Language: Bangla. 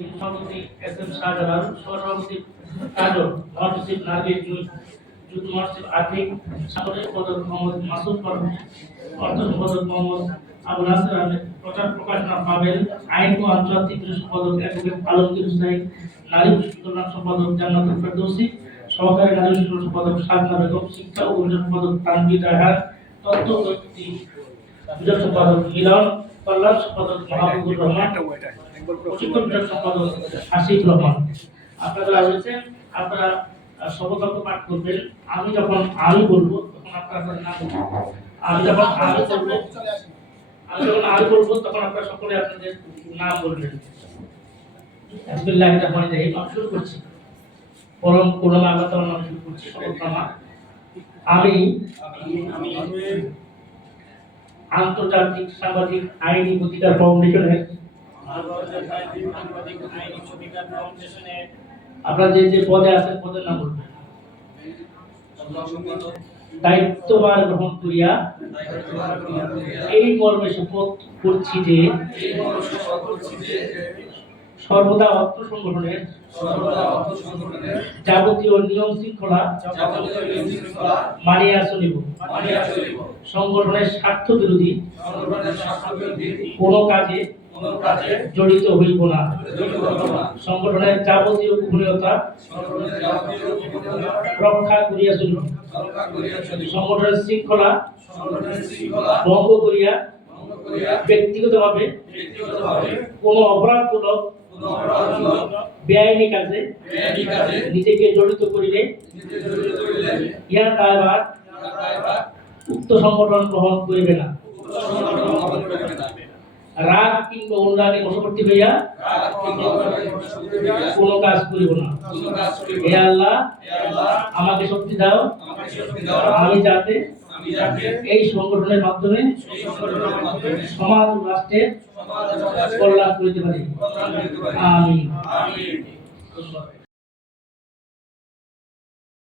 সভাপতি এস এম শাহজালাল, সহসভাপতি কাজল, মহাসচিব নারগিস যুগ্ম মহাসচিব আতিক, সাধারণ সম্পাদক মোহাম্মদ মাসুদ পারভেজ, অর্থ সম্পাদক মোহাম্মদ আবু নাসের আহমেদ, প্রচার প্রকাশনা পাবেল, আইন ও আন্তর্জাতিক সম্পাদক অ্যাডভোকেট আলমগীর হুসাইন, নারী কল্যাণ সম্পাদক জান্নাতুল ফেরদৌসী, সহকারী নারী সম্পাদক সাধনা বেগম, শিক্ষা ও অভিযোগ সম্পাদক তানভীর রায়হান, তথ্য বিভাগ সম্পাদক মিলন, কল্যাণ সম্পাদক মাহবুবুর রহমান, প্রশিক্ষণ বিভাগ সম্পাদক আসিফ রহমান। আপনারা রয়েছেন, আপনারা শপথ বাক্য পাঠ করবেন। আমি যখন বলবো তখন আপনারা নাম বলবেন। আমি যখন বলবো তখন আপনারা সকলে আপনাদের নাম বলবেন। বিসমিল্লাহির রহমানির রহিম। আমি শুরু করছি। পরম করুণা আল্লাহ তাআলার নামে শুরু করছি। শপথনামা। আমি আন্তর্জাতিক সামাজিক আইনি অধিকার ফাউন্ডেশনের আপনারা যে পদে আছেন পদের নাম বলবেন। দায়িত্বভার গ্রহণ করিয়া এই মর্মে শপথ করছি যে সর্বদা অর্থ সংগঠনের যাবতীয় নিয়ম শৃঙ্খলা মানিয়া চলিব। সংগঠনের স্বার্থ বিরোধী কোনো কাজে জড়িত হইব না। সংগঠনের যাবতীয় গোপনীয়তা রক্ষা করিয়া চলিব। সংগঠনের শৃঙ্খলা ভঙ্গ করিয়া ব্যক্তিগতভাবে কোনো অপরাধমূলক বেআইনি কাজে নিজেকে জড়িত করিলে ইহার দায়ভার উক্ত সংগঠন গ্রহণ করিবে না। রাগ কিংবা অনুরাগে বশবর্তী হইয়া কোন কাজ করিব না। হে আল্লাহ, আমাকে শক্তি দাও, আমি যাতে এই সংগঠনের মাধ্যমে সমাজ ও রাষ্ট্রের কল্যাণ করিতে পারি। আমিন।